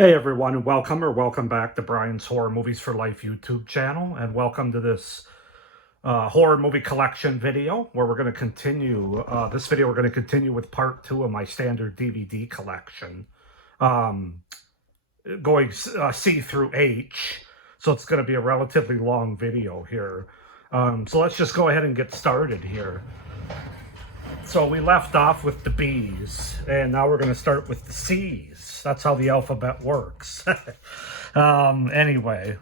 Hey everyone, and welcome back to Brian's Horror Movies for Life YouTube channel, and welcome to this horror movie collection video where we're going to continue. This video we're going to continue with part 2 of my standard DVD collection, going C through H. So it's going to be a relatively long video here. So let's just go ahead and get started here. So we left off with the B's, and now we're going to start with the C's. That's how the alphabet works. Anyway,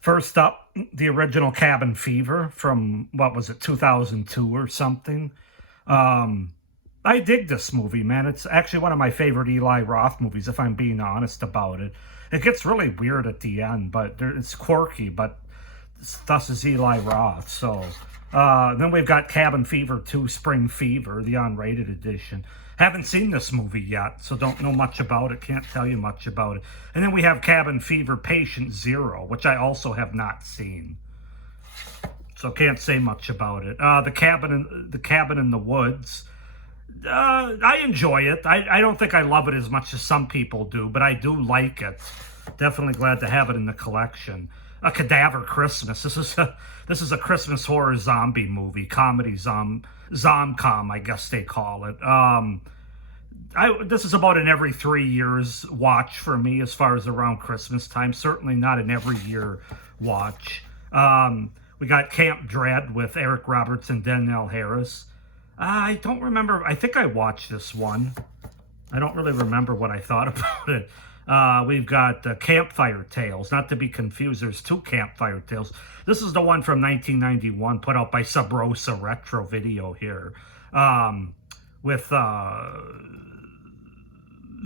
first up, the original Cabin Fever from, what was it, 2002 or something. I dig this movie, man. It's actually one of my favorite Eli Roth movies, if I'm being honest about it. It gets really weird at the end, but it's quirky, but thus is Eli Roth, so... then we've got Cabin Fever 2 Spring Fever, the unrated edition. Haven't seen this movie yet, so don't know much about it, can't tell you much about it. And then we have Cabin Fever Patient Zero, which I also have not seen. So can't say much about it. The Cabin in the Woods. I enjoy it. I don't think I love it as much as some people do, but I do like it. Definitely glad to have it in the collection. A Cadaver Christmas. This is a Christmas horror zombie movie, comedy zomcom, I guess they call it. This is about an every 3 years watch for me as far as around Christmas time. Certainly not an every year watch. We got Camp Dread with Eric Roberts and Danielle Harris. I don't remember. I think I watched this one. I don't really remember what I thought about it. We've got Campfire Tales, not to be confused. There's two Campfire Tales. This is the one from 1991, put out by Sub Rosa Retro Video here, with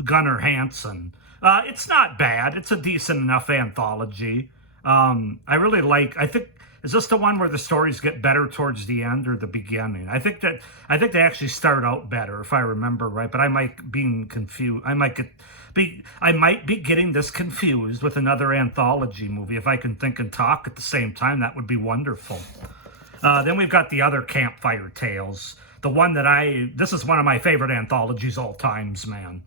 Gunnar Hansen. It's not bad. It's a decent enough anthology. I really like. I think, is this the one where the stories get better towards the end or the beginning? I think they actually start out better, if I remember right. But I might be confused. I might be getting this confused with another anthology movie. If I can think and talk at the same time, that would be wonderful. Then we've got the other Campfire Tales. The one that this is one of my favorite anthologies all times, man.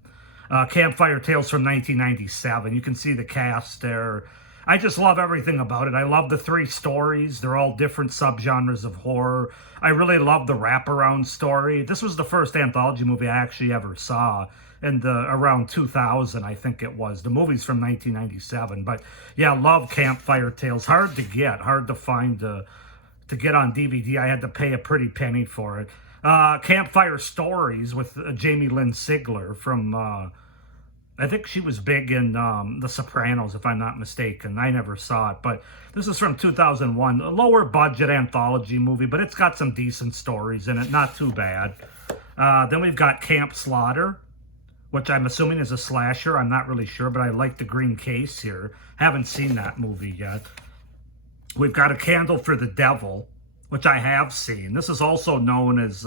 Campfire Tales from 1997. You can see the cast there. I just love everything about it. I love the three stories. They're all different subgenres of horror. I really love the wraparound story. This was the first anthology movie I actually ever saw. And around 2000, I think it was. The movie's from 1997. But yeah, love Campfire Tales. Hard to get, hard to find to get on DVD. I had to pay a pretty penny for it. Campfire Stories with Jamie Lynn Sigler from, I think she was big in The Sopranos, if I'm not mistaken. I never saw it, but this is from 2001. A lower budget anthology movie, but it's got some decent stories in it. Not too bad. Then we've got Camp Slaughter, which I'm assuming is a slasher. I'm not really sure, but I like the green case here. Haven't seen that movie yet. We've got A Candle for the Devil, which I have seen. This is also known as,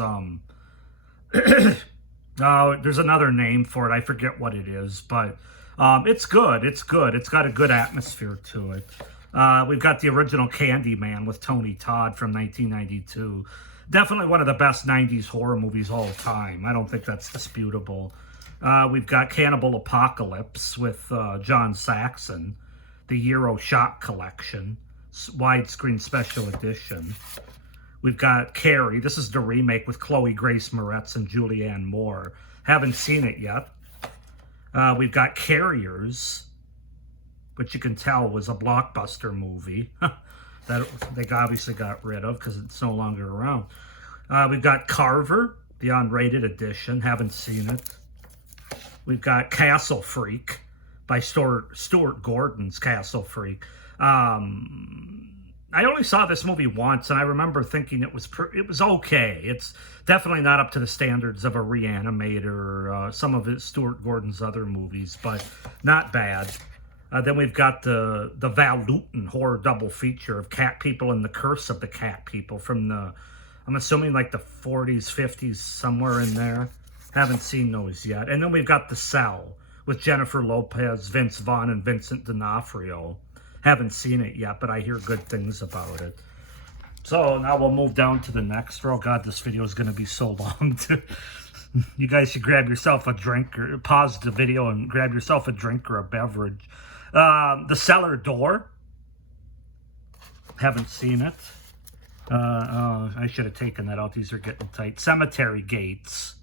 there's another name for it. I forget what it is, but it's good. It's good. It's got a good atmosphere to it. We've got the original Candyman with Tony Todd from 1992. Definitely one of the best 90s horror movies all time. I don't think that's disputable. We've got Cannibal Apocalypse with John Saxon, the Euro Shock Collection, widescreen special edition. We've got Carrie. This is the remake with Chloe Grace Moretz and Julianne Moore. Haven't seen it yet. We've got Carriers, which you can tell was a blockbuster movie that they obviously got rid of because it's no longer around. We've got Carver, the unrated edition. Haven't seen it. We've got Castle Freak by Stuart Gordon's Castle Freak. I only saw this movie once, and I remember thinking it was okay. It's definitely not up to the standards of a Reanimator or some of Stuart Gordon's other movies, but not bad. Then we've got the Val Lewton horror double feature of Cat People and the Curse of the Cat People from I'm assuming like the 40s, 50s, somewhere in there. Haven't seen those yet. And then we've got The Cell with Jennifer Lopez, Vince Vaughn, and Vincent D'Onofrio. Haven't seen it yet, but I hear good things about it. So now we'll move down to the next row. God, this video is going to be so long. You guys should grab yourself a drink or pause the video and grab yourself a drink or a beverage. The Cellar Door. Haven't seen it. I should have taken that out. These are getting tight. Cemetery Gates.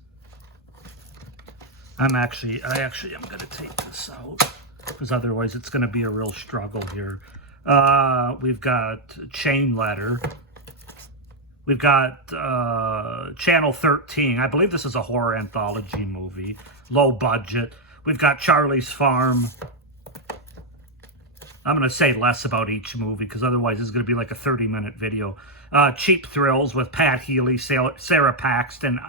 I actually am going to take this out because otherwise it's going to be a real struggle here. We've got Chain Letter. We've got Channel 13. I believe this is a horror anthology movie. Low budget. We've got Charlie's Farm. I'm going to say less about each movie because otherwise it's going to be like a 30-minute video. Cheap Thrills with Pat Healy, Sarah Paxton,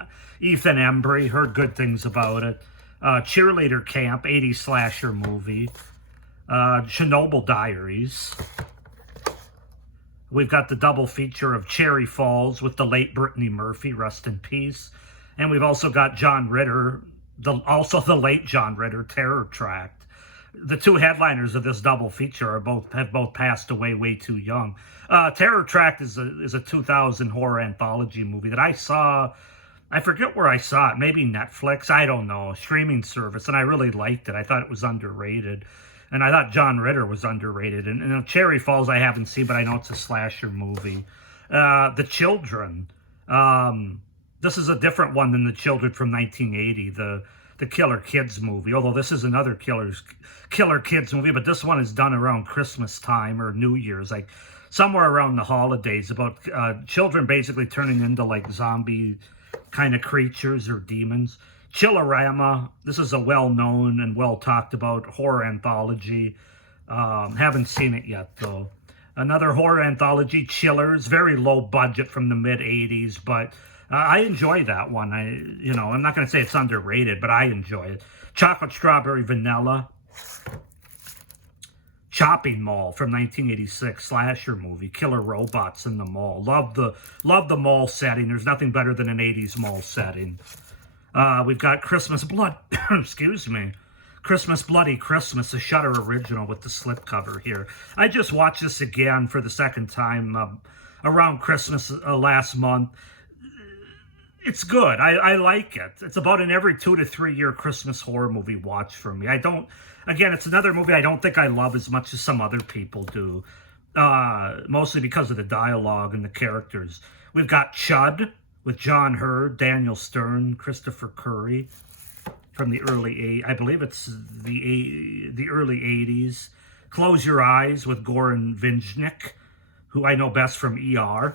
Ethan Embry. Heard good things about it. Cheerleader Camp, 80s slasher movie. Chernobyl Diaries. We've got the double feature of Cherry Falls with the late Brittany Murphy, rest in peace. And we've also got John Ritter, also the late John Ritter, Terror Tract. The two headliners of this double feature have both passed away way too young. Terror Tract is a 2000 horror anthology movie that I saw. I forget where I saw it. Maybe Netflix. I don't know. Streaming service. And I really liked it. I thought it was underrated. And I thought John Ritter was underrated. And Cherry Falls I haven't seen, but I know it's a slasher movie. The Children. This is a different one than The Children from 1980, the Killer Kids movie. Although this is another Killer Kids movie, but this one is done around Christmas time or New Year's, like somewhere around the holidays, about children basically turning into like zombie kind of creatures or demons. Chillerama. This is a well-known and well-talked-about horror anthology. Haven't seen it yet, though. Another horror anthology, Chillers. Very low budget from the mid-'80s, but I enjoy that one. I'm not going to say it's underrated, but I enjoy it. Chocolate Strawberry Vanilla. Chopping Mall from 1986, slasher movie. Killer robots in the mall. Love the mall setting. There's nothing better than an 80s mall setting. We've got Christmas Blood, excuse me, Christmas Bloody Christmas, a Shudder original with the slipcover here. I just watched this again for the second time around Christmas last month. It's good. I like it. It's about an every 2 to 3 year Christmas horror movie watch for me. Again, it's another movie I don't think I love as much as some other people do, mostly because of the dialogue and the characters. We've got Chud with John Hurd, Daniel Stern, Christopher Curry from the early I believe it's the early 80s. Close Your Eyes with Goran Vinjnik, who I know best from ER.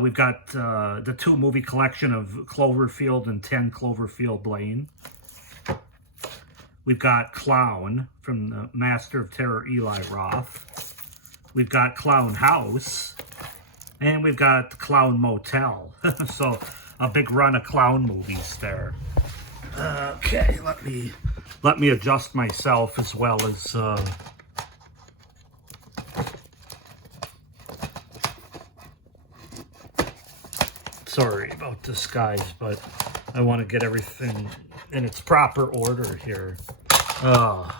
We've got the 2-movie collection of Cloverfield and 10 Cloverfield Lane. We've got Clown from the Master of Terror, Eli Roth. We've got Clown House. And we've got Clown Motel. So, a big run of clown movies there. Okay, let me adjust myself as well as... Sorry about this, guys, but I want to get everything in its proper order here. Well,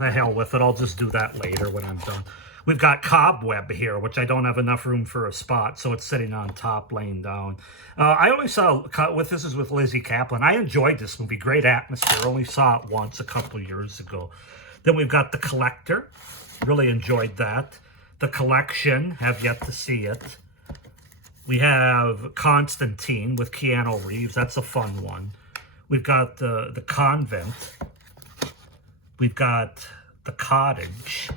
the hell with it. I'll just do that later when I'm done. We've got Cobweb here, which I don't have enough room for a spot, so it's sitting on top, laying down. I only saw, this is with Lizzie Kaplan. I enjoyed this movie. Great atmosphere. Only saw it once a couple years ago. Then we've got The Collector. Really enjoyed that. The Collection. Have yet to see it. We have Constantine with Keanu Reeves. That's a fun one. We've got the Convent. We've got The Cottage.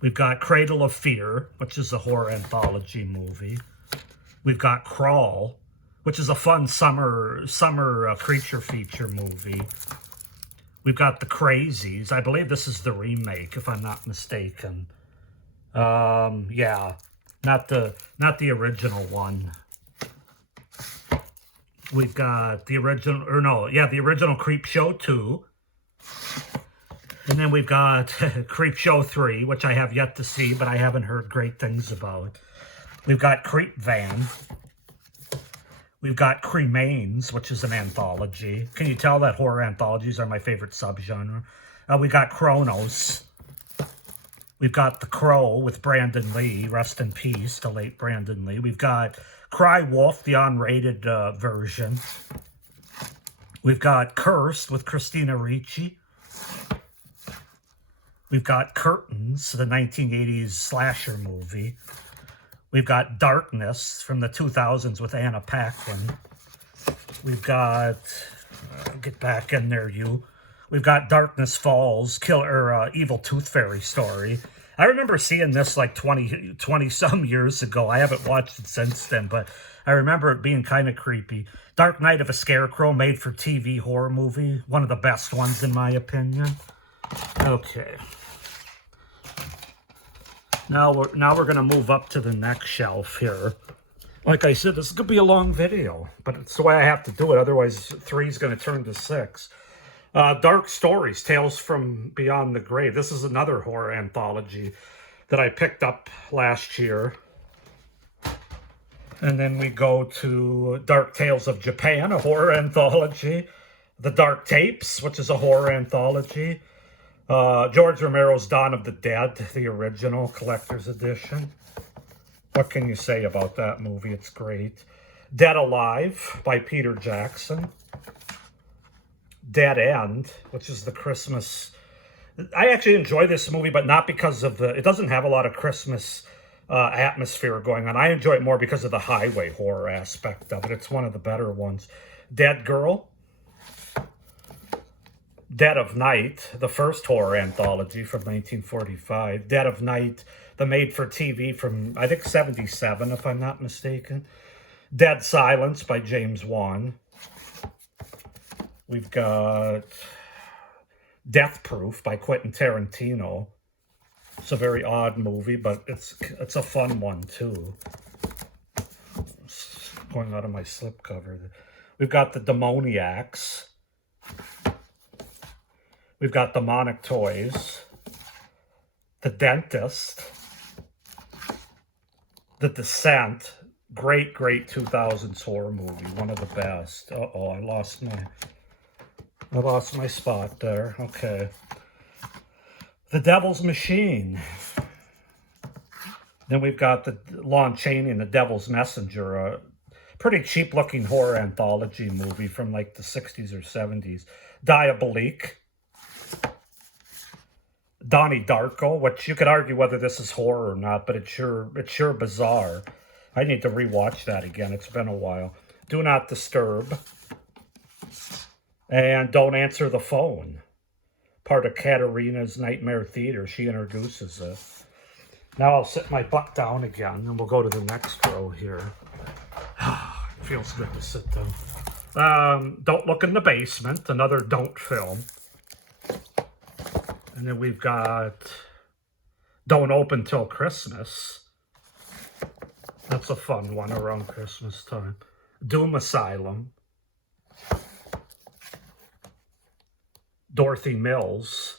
We've got Cradle of Fear, which is a horror anthology movie. We've got Crawl, which is a fun summer creature feature movie. We've got The Crazies. I believe this is the remake, if I'm not mistaken. Yeah, not the original one. We've got the original, the original Creepshow 2. And then we've got Creepshow 3, which I have yet to see, but I haven't heard great things about. We've got Creep Van. We've got Cremains, which is an anthology. Can you tell that horror anthologies are my favorite subgenre? We got Chronos. We've got The Crow with Brandon Lee. Rest in peace, the late Brandon Lee. We've got Cry Wolf, the unrated version. We've got Cursed with Christina Ricci. We've got Curtains, the 1980s slasher movie. We've got Darkness from the 2000s with Anna Paquin. We've got, get back in there, you. We've got Darkness Falls, Evil Tooth Fairy story. I remember seeing this like 20 some years ago. I haven't watched it since then, but I remember it being kind of creepy. Dark Night of a Scarecrow, made for TV horror movie. One of the best ones in my opinion. Okay. Now we're going to move up to the next shelf here. Like I said, this is going to be a long video, but it's the way I have to do it. Otherwise, 3 is going to turn to 6. Dark Stories, Tales from Beyond the Grave. This is another horror anthology that I picked up last year. And then we go to Dark Tales of Japan, a horror anthology. The Dark Tapes, which is a horror anthology. George Romero's Dawn of the Dead, the original collector's edition. What can you say about that movie? It's great. Dead Alive by Peter Jackson. Dead End, which is the Christmas. I actually enjoy this movie, but not because of it doesn't have a lot of Christmas atmosphere going on. I enjoy it more because of the highway horror aspect of it. It's one of the better ones. Dead Girl. Dead of Night, the first horror anthology from 1945. Dead of Night, the made-for-TV from, I think, 77, if I'm not mistaken. Dead Silence by James Wan. We've got Death Proof by Quentin Tarantino. It's a very odd movie, but it's a fun one, too. It's going out of my slipcover. We've got The Demoniacs. We've got Demonic Toys. The Dentist. The Descent. Great 2000s horror movie. One of the best. Uh-oh, I lost my spot there. Okay. The Devil's Machine. Then we've got the Lon Chaney and The Devil's Messenger, a pretty cheap-looking horror anthology movie from like the 60s or 70s. Diabolique. Donnie Darko, which you could argue whether this is horror or not, but it's sure bizarre. I need to rewatch that again. It's been a while. Do Not Disturb. And Don't Answer the Phone. Part of Katarina's Nightmare Theater. She introduces it. Now I'll sit my butt down again, and we'll go to the next row here. It feels good to sit down. Don't Look in the Basement, another Don't film. And then we've got Don't Open Till Christmas. That's a fun one around Christmas time. Doom Asylum. Dorothy Mills.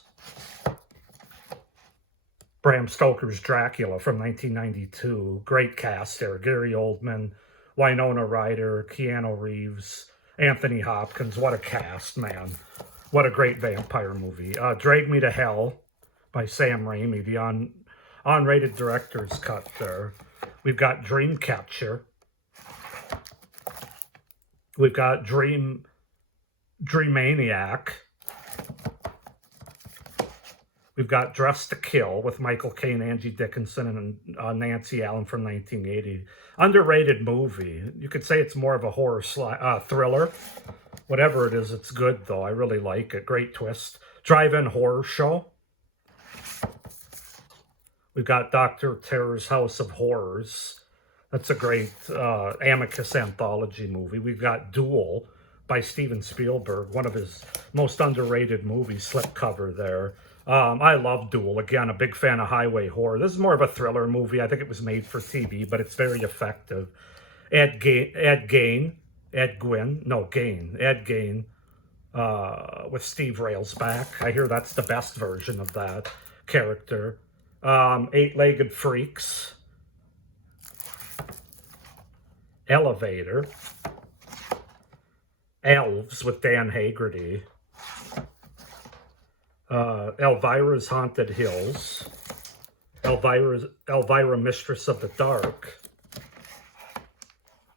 Bram Stoker's Dracula from 1992. Great cast there. Gary Oldman, Winona Ryder, Keanu Reeves, Anthony Hopkins. What a cast, man. What a great vampire movie. Drag Me to Hell by Sam Raimi, the unrated director's cut there. We've got Dreamcatcher. We've got Dreamaniac. We've got Dressed to Kill with Michael Caine, Angie Dickinson, and Nancy Allen from 1980. Underrated movie. You could say it's more of a horror thriller. Whatever it is, it's good, though. I really like it. Great twist. Drive-In Horror Show. We've got Dr. Terror's House of Horrors. That's a great Amicus anthology movie. We've got Duel by Steven Spielberg, one of his most underrated movies, slipcover there. I love Duel. Again, a big fan of highway horror. This is more of a thriller movie. I think it was made for TV, but it's very effective. Ed Gein with Steve Railsback. I hear that's the best version of that character. Eight-Legged Freaks. Elevator. Elves with Dan Haggerty. Elvira's Haunted Hills. Elvira, Mistress of the Dark.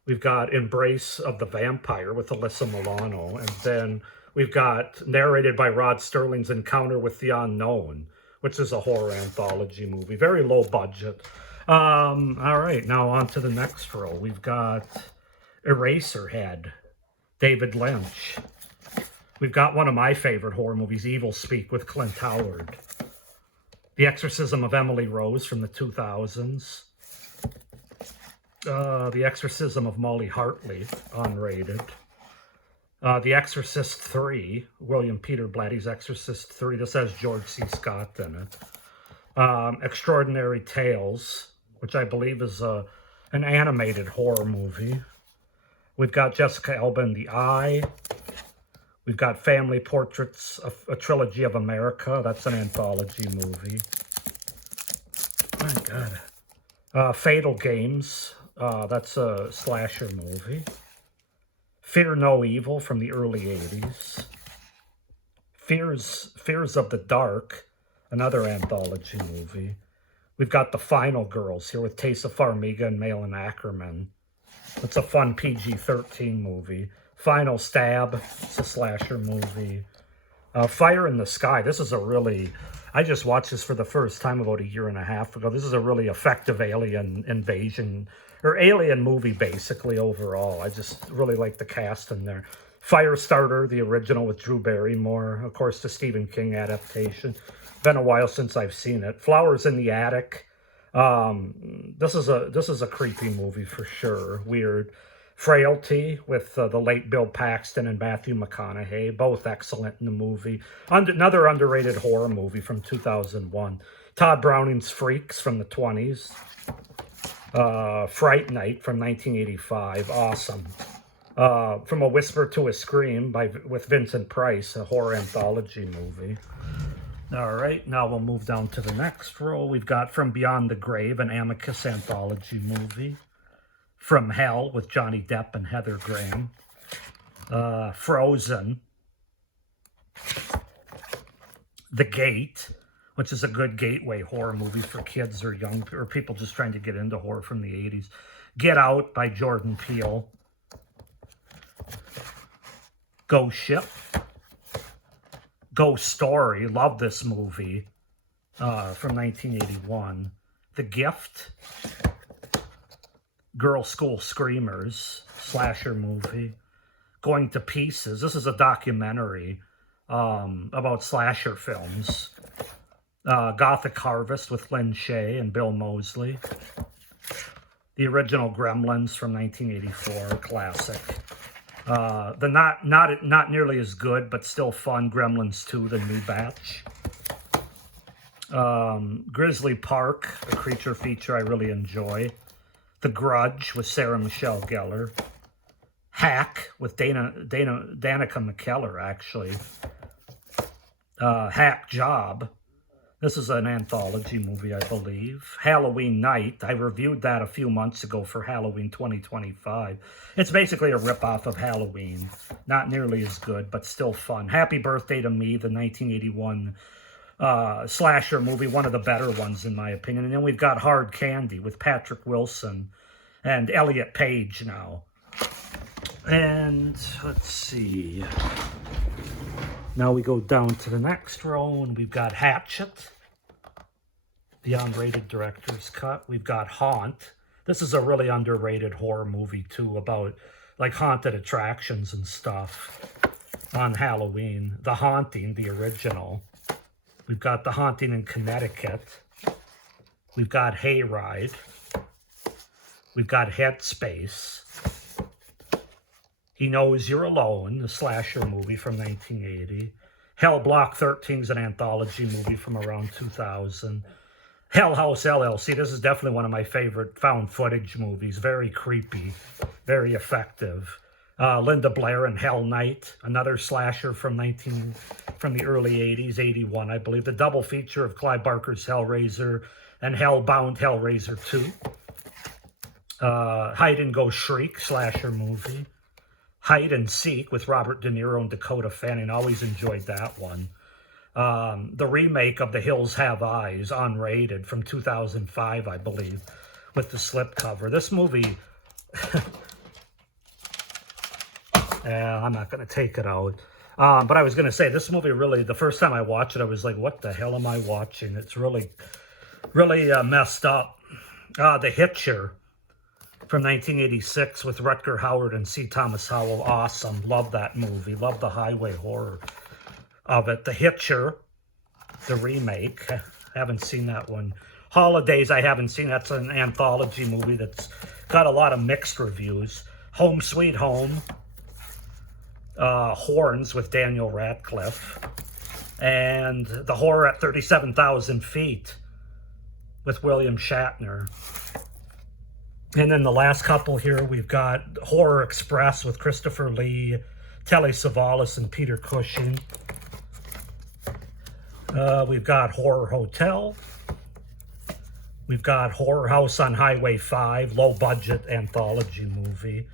We've got Embrace of the Vampire with Alyssa Milano. And then we've got narrated by Rod Sterling's Encounter with the Unknown, which is a horror anthology movie. Very low budget. All right, now on to the next row. We've got Eraserhead, David Lynch. We've got one of my favorite horror movies, Evil Speak, with Clint Howard. The Exorcism of Emily Rose from the 2000s. The Exorcism of Molly Hartley, unrated. The Exorcist 3, William Peter Blatty's Exorcist 3. This has George C. Scott in it. Extraordinary Tales, which I believe is an animated horror movie. We've got Jessica Alba in The Eye. We've got Family Portraits, a Trilogy of America. That's an anthology movie. My God. Fatal Games. That's a slasher movie. Fear No Evil from the early 80s. Fears of the Dark, another anthology movie. We've got The Final Girls here with Taissa Farmiga and Malin Ackerman. It's a fun PG-13 movie. Final Stab, it's a slasher movie. Fire in the Sky, this is a really... I just watched this for the first time about a year and a half ago. This is a really effective alien invasion, or alien movie, basically, overall. I just really like the cast in there. Firestarter, the original with Drew Barrymore. Of course, the Stephen King adaptation. Been a while since I've seen it. Flowers in the Attic. This is a creepy movie for sure. Weird. Frailty with the late Bill Paxton and Matthew McConaughey, both excellent in the movie. Another underrated horror movie from 2001. Todd Browning's Freaks from the 20s. Fright Night from 1985, awesome. From a Whisper to a Scream with Vincent Price, a horror anthology movie. All right, now we'll move down to the next row. We've got From Beyond the Grave, an Amicus anthology movie. From Hell with Johnny Depp and Heather Graham. Frozen. The Gate, which is a good gateway horror movie for kids or young or people just trying to get into horror from the 80s. Get Out by Jordan Peele. Ghost Ship. Ghost Story, love this movie, from 1981. The Gift. Girl School Screamers, slasher movie. Going to Pieces, this is a documentary about slasher films. Gothic Harvest with Lynn Shay and Bill Moseley. The original Gremlins from 1984, classic. The not nearly as good, but still fun, Gremlins 2, the new batch. Grizzly Park, a creature feature I really enjoy. The Grudge with Sarah Michelle Gellar. Hack with Danica McKellar, actually. Hack Job. This is an anthology movie, I believe. Halloween Night. I reviewed that a few months ago for Halloween 2025. It's basically a ripoff of Halloween. Not nearly as good, but still fun. Happy Birthday to Me, the 1981 slasher movie, one of the better ones in my opinion. And then we've got Hard Candy with Patrick Wilson and Elliot Page now. And let's see. Now we go down to the next row and we've got Hatchet, the unrated director's cut. We've got Haunt. This is a really underrated horror movie too, about like haunted attractions and stuff on Halloween. The Haunting, the original. We've got The Haunting in Connecticut. We've got Hayride. We've got Headspace. He Knows You're Alone, the slasher movie from 1980. Hell Block 13 is an anthology movie from around 2000. Hell House LLC, this is definitely one of my favorite found footage movies. Very creepy, very effective. Linda Blair and Hell Night, another slasher from the early 80s, 81, I believe. The double feature of Clive Barker's Hellraiser and Hellbound Hellraiser 2. Hide and Go Shriek, slasher movie. Hide and Seek with Robert De Niro and Dakota Fanning. Always enjoyed that one. The remake of The Hills Have Eyes, unrated, from 2005, I believe, with the slipcover. This movie, I'm not going to take it out. But I was going to say, this movie really, the first time I watched it, I was like, what the hell am I watching? It's really, really messed up. The Hitcher from 1986 with Rutger Hauer and C. Thomas Howell. Awesome. Love that movie. Love the highway horror of it. The Hitcher, the remake. Haven't seen that one. Holidays, I haven't seen. That's an anthology movie that's got a lot of mixed reviews. Home Sweet Home. Horns with Daniel Radcliffe. And The Horror at 37,000 Feet with William Shatner. And then the last couple here, we've got Horror Express with Christopher Lee, Telly Savalas, and Peter Cushing. We've got Horror Hotel. We've got Horror House on Highway 5, low-budget anthology movie.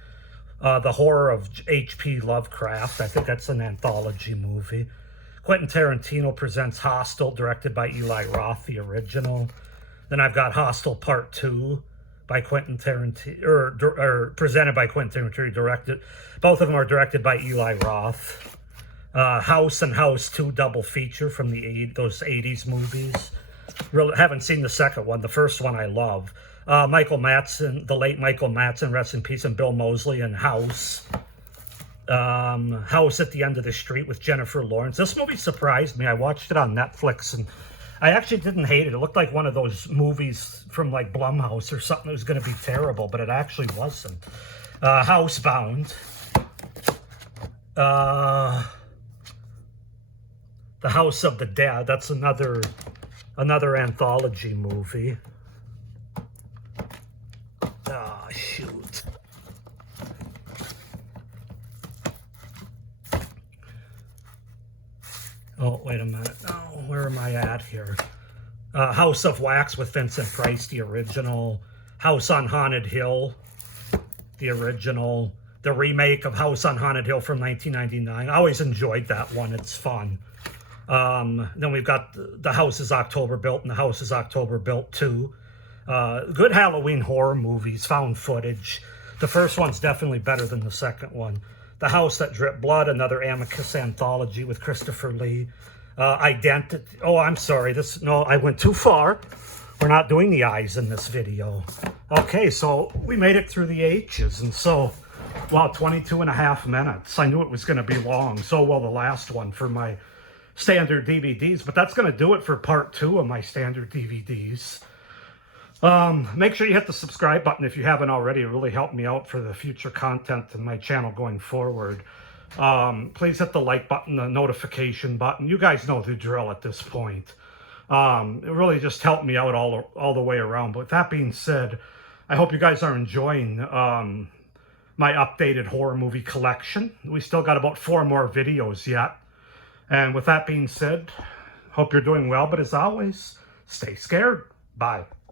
The Horror of H.P. Lovecraft. I think that's an anthology movie. Quentin Tarantino presents Hostel, directed by Eli Roth, the original. Then I've got Hostel Part 2 by Quentin Tarantino, or presented by Quentin Tarantino, directed. Both of them are directed by Eli Roth. House and House 2 double feature from those 80s movies. Really haven't seen the second one. The first one I love. Michael Madsen, the late Michael Madsen, rest in peace, and Bill Moseley in House. House at the End of the Street with Jennifer Lawrence. This movie surprised me. I watched it on Netflix, and I actually didn't hate it. It looked like one of those movies from like Blumhouse or something that was going to be terrible, but it actually wasn't. Housebound. The House of the Dead. That's another anthology movie. Ah, shoot. Oh, wait a minute. Oh, where am I at here? House of Wax with Vincent Price, the original. House on Haunted Hill, the original. The remake of House on Haunted Hill from 1999. I always enjoyed that one. It's fun. Then we've got The House is October Built and The House is October Built 2. Good Halloween horror movies, found footage. The first one's definitely better than the second one. The House That Dripped Blood, another Amicus anthology with Christopher Lee. Identity. Oh, I'm sorry. No, I went too far. We're not doing the I's in this video. Okay, so we made it through the H's, and so, wow, 22 and a half minutes. I knew it was going to be long. So will the last one for my standard DVDs, but that's going to do it for part 2 of my standard DVDs. Make sure you hit the subscribe button if you haven't already. It really helped me out for the future content in my channel going forward. Please hit the like button, the notification button. You guys know the drill at this point. It really just helped me out all the way around. But with that being said, I hope you guys are enjoying my updated horror movie collection. We still got about 4 more videos yet. And with that being said, hope you're doing well. But as always, stay scared. Bye.